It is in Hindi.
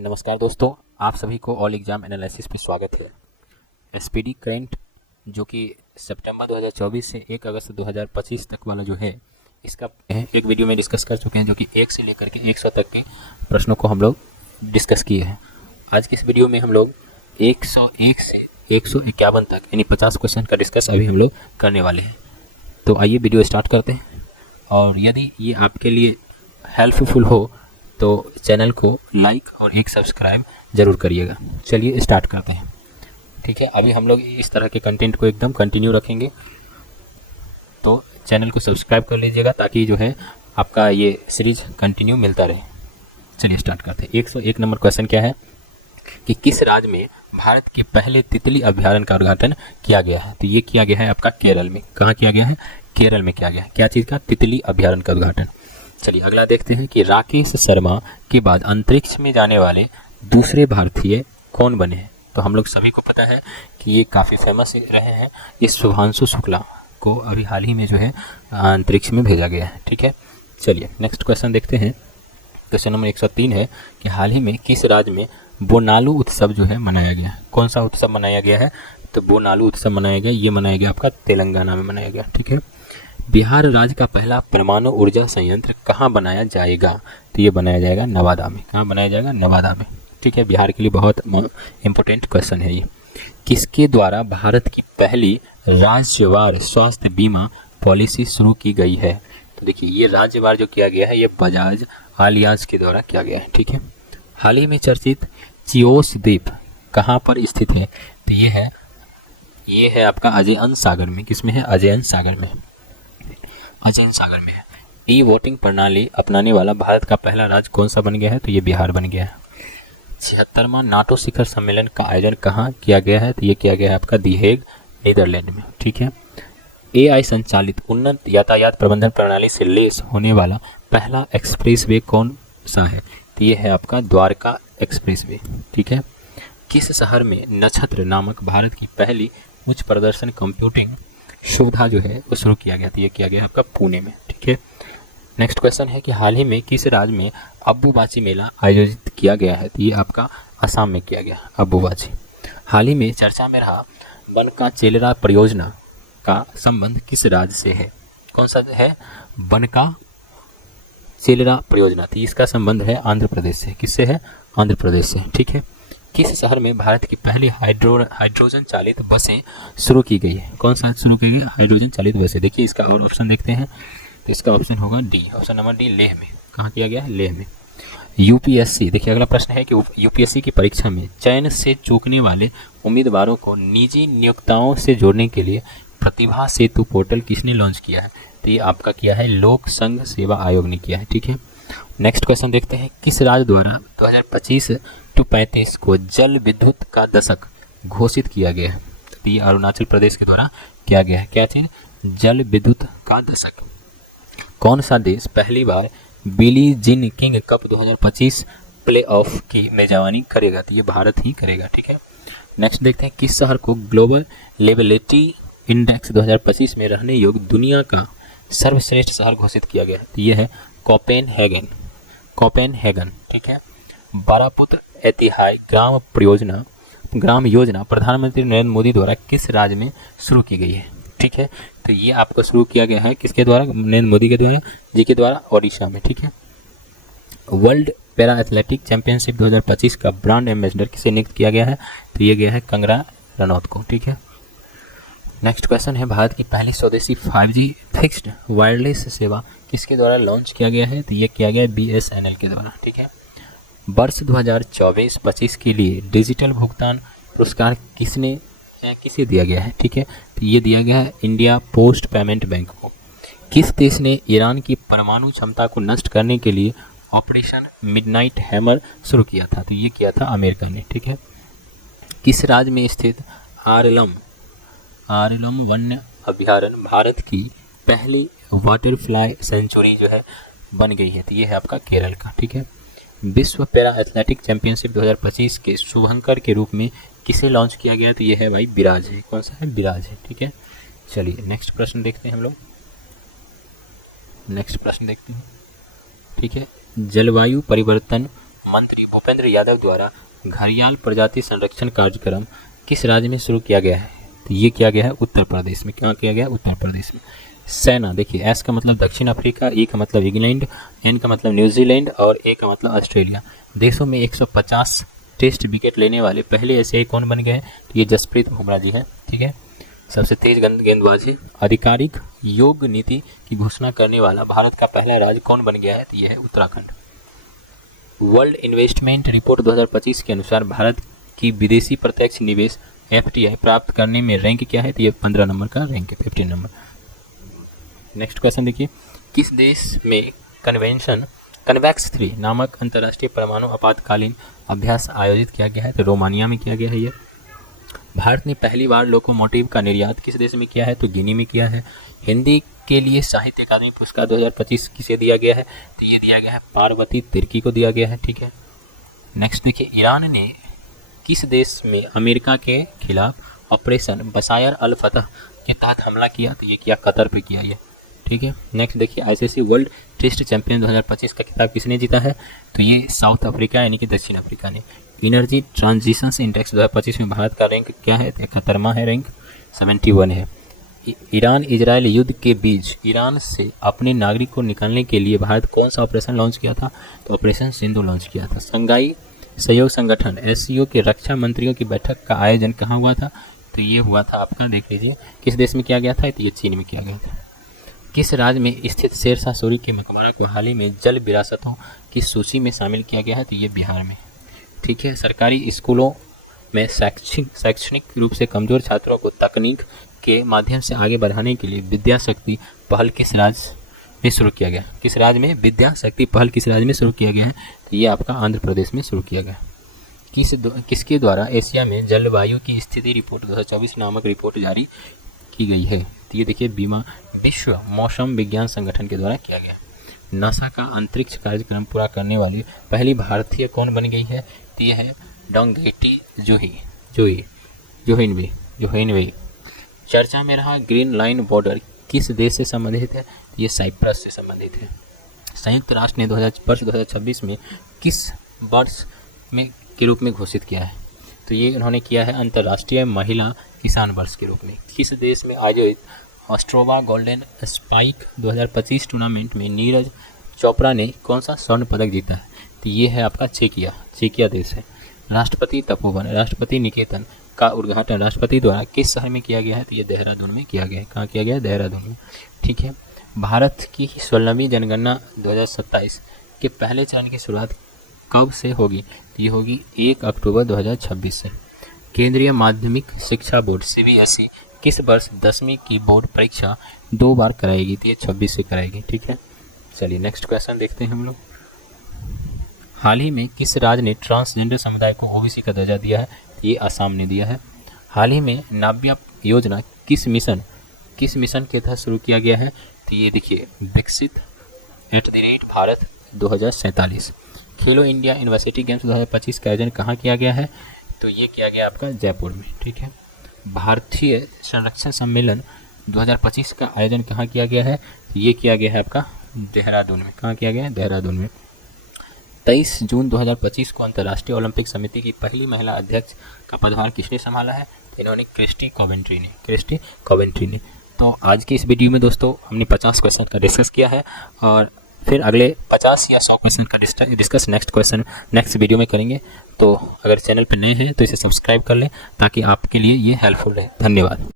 नमस्कार दोस्तों, आप सभी को ऑल एग्ज़ाम एनालिसिस पे स्वागत है। एसपीडी करंट जो कि सितंबर 2024 से 1 अगस्त 2025 तक वाला जो है, इसका एक वीडियो में डिस्कस कर चुके हैं, जो कि 1 से लेकर के 100 तक के प्रश्नों को हम लोग डिस्कस किए हैं। आज की इस वीडियो में हम लोग 101 से 151 तक यानी 50 क्वेश्चन का डिस्कस अभी हम लोग करने वाले हैं। तो आइए वीडियो स्टार्ट करते हैं, और यदि ये आपके लिए हेल्पफुल हो तो चैनल को लाइक और एक सब्सक्राइब ज़रूर करिएगा। चलिए स्टार्ट करते हैं। ठीक है, अभी हम लोग इस तरह के कंटेंट को एकदम कंटिन्यू रखेंगे, तो चैनल को सब्सक्राइब कर लीजिएगा ताकि जो है आपका ये सीरीज कंटिन्यू मिलता रहे। चलिए स्टार्ट करते हैं। 101 नंबर क्वेश्चन क्या है कि किस राज्य में भारत के पहले तितली अभ्यारण्य का उद्घाटन किया गया है? तो ये किया गया है आपका केरल में। कहाँ किया गया है? केरल में किया गया है। क्या चीज़ का? तितली अभ्यारण्य का उद्घाटन। चलिए अगला देखते हैं कि राकेश शर्मा के बाद अंतरिक्ष में जाने वाले दूसरे भारतीय कौन बने हैं? तो हम लोग सभी को पता है कि ये काफ़ी फेमस रहे हैं। ये शुभांशु शुक्ला को अभी हाल ही में जो है अंतरिक्ष में भेजा गया है। ठीक है, चलिए नेक्स्ट क्वेश्चन देखते हैं। क्वेश्चन नंबर 103 है कि हाल ही में किस राज्य में बोनालू उत्सव जो है मनाया गया? कौन सा उत्सव मनाया गया है? तो बोनालू उत्सव मनाया गया। ये मनाया गया आपका तेलंगाना में मनाया गया। ठीक है, बिहार राज्य का पहला परमाणु ऊर्जा संयंत्र कहाँ बनाया जाएगा? तो ये बनाया जाएगा नवादा में। कहाँ बनाया जाएगा? नवादा में। ठीक है, बिहार के लिए बहुत इंपॉर्टेंट क्वेश्चन है ये। किसके द्वारा भारत की पहली राज्यवार स्वास्थ्य बीमा पॉलिसी शुरू की गई है? तो देखिए, ये राज्यवार जो किया गया है ये बजाज आलियांज के द्वारा किया गया है। ठीक है, हाल ही में चर्चित चिओस द्वीप कहाँ पर स्थित है? तो ये है आपका अजयन सागर में। किसमें है? अजयन सागर में। अजयन सागर में है। ई वोटिंग प्रणाली अपनाने वाला भारत का पहला राज्य कौन सा बन गया है? तो ये बिहार बन गया है। 76वां नाटो शिखर सम्मेलन का आयोजन कहाँ किया गया है? तो ये किया गया है आपका दी हेग, नीदरलैंड में। ठीक है, एआई संचालित उन्नत यातायात प्रबंधन प्रणाली से लेस होने वाला पहला एक्सप्रेसवे कौन सा है? तो ये है आपका द्वारका एक्सप्रेसवे। ठीक है, किस शहर में नक्षत्र नामक भारत की पहली उच्च प्रदर्शन कंप्यूटिंग सुविधा जो है वो शुरू किया गया था? ये किया गया आपका पुणे में। ठीक है, नेक्स्ट क्वेश्चन है कि हाल ही में किस राज्य में अम्बुबाची मेला आयोजित किया गया है? तो ये आपका असम में किया गया अम्बुबाची। हाल ही में चर्चा में रहा बनका चेलरा परियोजना का संबंध किस राज्य से है? कौन सा है? बनका चेलरा परियोजना। तो इसका संबंध है आंध्र प्रदेश से। किससे है? आंध्र प्रदेश से। ठीक है, किस शहर में भारत की पहली हाइड्रोजन चालित बसें शुरू की गई है? कौन सा शुरू की गई? हाइड्रोजन चालित बसें। देखिए इसका और ऑप्शन देखते हैं, तो इसका ऑप्शन होगा D, option number D, Leh में। कहाँ किया गया है? लेह में। यूपीएससी, देखिए अगला प्रश्न है कि यूपीएससी की परीक्षा में चयन से चूकने वाले उम्मीदवारों को निजी नियोक्ताओं से जोड़ने के लिए प्रतिभा सेतु पोर्टल किसने लॉन्च किया है? तो ये आपका किया है लोक संघ सेवा आयोग ने किया है। ठीक है, नेक्स्ट क्वेश्चन देखते हैं। किस राज्य द्वारा 2025-35 को जल विद्युत का दशक घोषित किया गया है? तो ये अरुणाचल प्रदेश के द्वारा किया गया है। क्या चीज? जल विद्युत का दशक। कौन सा देश पहली बार Billie Jean King Cup 2025 playoff की मेजबानी करेगा? तो ये भारत ही करेगा। ठीक है, नेक्स्ट देखते हैं। किस शहर को ग्लोबल लेबिलिटी इंडेक्स 2025 में रहने योग्य दुनिया का सर्वश्रेष्ठ शहर घोषित किया गया है? तो ये है कोपेनहेगन। कोपेनहेगन। ठीक है, बारापुत्र ऐतिहासिक ग्राम योजना प्रधानमंत्री नरेंद्र मोदी द्वारा किस राज्य में शुरू की गई है? ठीक है, तो ये आपको शुरू किया गया है किसके द्वारा? नरेंद्र मोदी के द्वारा, जी के द्वारा, ओडिशा में। ठीक है, वर्ल्ड पैरा एथलेटिक चैंपियनशिप 2025 का ब्रांड एम्बेसडर किसे नियुक्त किया गया है? तो ये गया है कंगना रनौत को। ठीक है, नेक्स्ट क्वेश्चन है। भारत की पहली स्वदेशी 5G फिक्स्ड वायरलेस सेवा किसके द्वारा लॉन्च किया गया है? तो ये किया गया है BSNL के द्वारा। ठीक है, वर्ष 2024-25 के लिए डिजिटल भुगतान पुरस्कार किसे दिया गया है? ठीक है, तो ये दिया गया है इंडिया पोस्ट पेमेंट बैंक को। किस देश ने ईरान की परमाणु क्षमता को नष्ट करने के लिए ऑपरेशन मिडनाइट हैमर शुरू किया था? तो ये किया था अमेरिका ने। ठीक है, किस राज्य में स्थित आरलम वन्य अभ्यारण्य भारत की पहली वाटरफ्लाई सेंचुरी जो है बन गई है? तो ये है आपका केरल का। ठीक है, विश्व पैरा एथलेटिक चैंपियनशिप 2025 के शुभंकर के रूप में किसे लॉन्च किया गया? तो ये है भाई विराज है। कौन सा है? विराज है। ठीक है, चलिए नेक्स्ट प्रश्न देखते हैं हम लोग। नेक्स्ट प्रश्न देखते हैं। ठीक है, जलवायु परिवर्तन मंत्री भूपेंद्र यादव द्वारा घड़ियाल प्रजाति संरक्षण कार्यक्रम किस राज्य में शुरू किया गया है? तो ये किया गया है उत्तर प्रदेश में। कहाँ किया गया है? उत्तर प्रदेश में। सेना, देखिए एस का मतलब दक्षिण अफ्रीका, ई का मतलब इंग्लैंड, एन का मतलब न्यूजीलैंड और ए का मतलब ऑस्ट्रेलिया। देशों में 150 टेस्ट विकेट लेने वाले पहले एशियाई कौन बन गए हैं? तो ये जसप्रीत बुमराह जी है। ठीक है। सबसे तेज गेंदबाजी। आधिकारिक योग नीति की घोषणा करने वाला भारत का पहला राज्य कौन बन गया है? तो ये है उत्तराखंड। वर्ल्ड इन्वेस्टमेंट रिपोर्ट 2025 के अनुसार भारत की विदेशी प्रत्यक्ष निवेश FDI प्राप्त करने में रैंक क्या है? तो ये 15 नंबर का रैंक है, 15 नंबर। नेक्स्ट क्वेश्चन देखिए, किस देश में कन्वेक्स 3 नामक अंतर्राष्ट्रीय परमाणु आपातकालीन अभ्यास आयोजित किया गया है? तो रोमानिया में किया गया है ये। भारत ने पहली बार लोकोमोटिव का निर्यात किस देश में किया है? तो गिनी में किया है। हिंदी के लिए साहित्य अकादमी पुरस्कार 2025 किसे दिया गया है? तो ये दिया गया है पार्वती तिर्की को दिया गया है। ठीक है। नेक्स्ट देखिए, ईरान ने किस देश में अमेरिका के खिलाफ ऑपरेशन बशायर अल फतह के तहत हमला किया? तो ये किया कतर पे किया ये। ठीक है। नेक्स्ट देखिए, ICC वर्ल्ड टेस्ट चैंपियन 2025 का खिताब किसने जीता है? तो ये साउथ अफ्रीका यानी कि दक्षिण अफ्रीका ने। एनर्जी ट्रांजिशंस इंडेक्स 2025 में भारत का रैंक क्या है? 71वां है, रैंक 71 है। ईरान इजराइल युद्ध के बीच ईरान से अपने नागरिक को निकालने के लिए भारत कौन सा ऑपरेशन लॉन्च किया था? तो ऑपरेशन सिंधु लॉन्च किया था। शंघाई सहयोग संगठन SCO के रक्षा मंत्रियों की बैठक का आयोजन कहाँ हुआ था? तो ये हुआ था आपका, देख लीजिए किस देश में किया गया था? तो ये चीन में किया गया था। किस राज्य में स्थित शेरशाह सूरी के मकबरा को हाल ही में जल विरासतों की सूची में शामिल किया गया है? तो ये बिहार में। ठीक है। सरकारी स्कूलों में शैक्षणिक रूप से कमजोर छात्रों को तकनीक के माध्यम से आगे बढ़ाने के लिए विद्या शक्ति पहल किस राज्य में शुरू किया गया? किस राज्य में विद्या शक्ति पहल किस राज्य में शुरू किया गया है? तो ये आपका आंध्र प्रदेश में शुरू किया गया। किसके द्वारा एशिया में जलवायु की स्थिति रिपोर्ट 2024 नामक रिपोर्ट जारी की गई है? तो ये देखिए विश्व मौसम विज्ञान संगठन के द्वारा किया गया। नासा का अंतरिक्ष कार्यक्रम पूरा करने वाली पहली भारतीय कौन बन गई है? तो ये है डोंगेटी जोहिनवे। चर्चा में रहा ग्रीन लाइन बॉर्डर किस देश से संबंधित है? ये साइप्रस से संबंधित है। संयुक्त राष्ट्र ने 2026 में किस वर्ष में के रूप में घोषित किया है? तो ये उन्होंने किया है अंतर्राष्ट्रीय महिला किसान वर्ष के रूप में। किस देश में आयोजित ऑस्ट्रोवा गोल्डन स्पाइक 2025 टूर्नामेंट में नीरज चोपड़ा ने कौन सा स्वर्ण पदक जीता है? तो ये है आपका चेकिया देश है। राष्ट्रपति तपोवन, राष्ट्रपति निकेतन का उद्घाटन राष्ट्रपति द्वारा किस शहर में किया गया है? तो ये देहरादून में किया गया है। कहाँ किया गया है? देहरादून में। ठीक है। भारत की 16वीं जनगणना 2027 के पहले चरण की शुरुआत कब से होगी? तो ये होगी 1 अक्टूबर 2026 से। केंद्रीय माध्यमिक शिक्षा बोर्ड CBSE किस वर्ष 10वीं की बोर्ड परीक्षा 2 बार कराएगी? तो ये 26 से कराएगी। ठीक है। चलिए नेक्स्ट क्वेश्चन देखते हैं हम लोग। हाल ही में किस राज्य ने ट्रांसजेंडर समुदाय को OBC का दर्जा दिया है? ये असम ने दिया है। हाल ही में नाव्या योजना किस मिशन के तहत शुरू किया गया है? तो ये देखिए विकसित @भारत 2047। खेलो इंडिया यूनिवर्सिटी गेम्स 2025 का आयोजन कहाँ किया गया है? तो ये किया गया आपका जयपुर में। ठीक है। भारतीय संरक्षण सम्मेलन 2025 का आयोजन कहाँ किया गया है? तो ये किया गया है आपका देहरादून में। कहाँ किया गया है? देहरादून में। 23 जून 2025 को अंतर्राष्ट्रीय ओलंपिक समिति की पहली महिला अध्यक्ष का पदभार किसने संभाला है? इन्होंने क्रिस्टी कॉवेंट्री ने। तो आज की इस वीडियो में दोस्तों हमने 50 क्वेश्चन का डिस्कस किया है और फिर अगले 50 या 100 क्वेश्चन का डिस्कस नेक्स्ट वीडियो में करेंगे। तो अगर चैनल पर नए हैं तो इसे सब्सक्राइब कर लें ताकि आपके लिए ये हेल्पफुल रहे। धन्यवाद।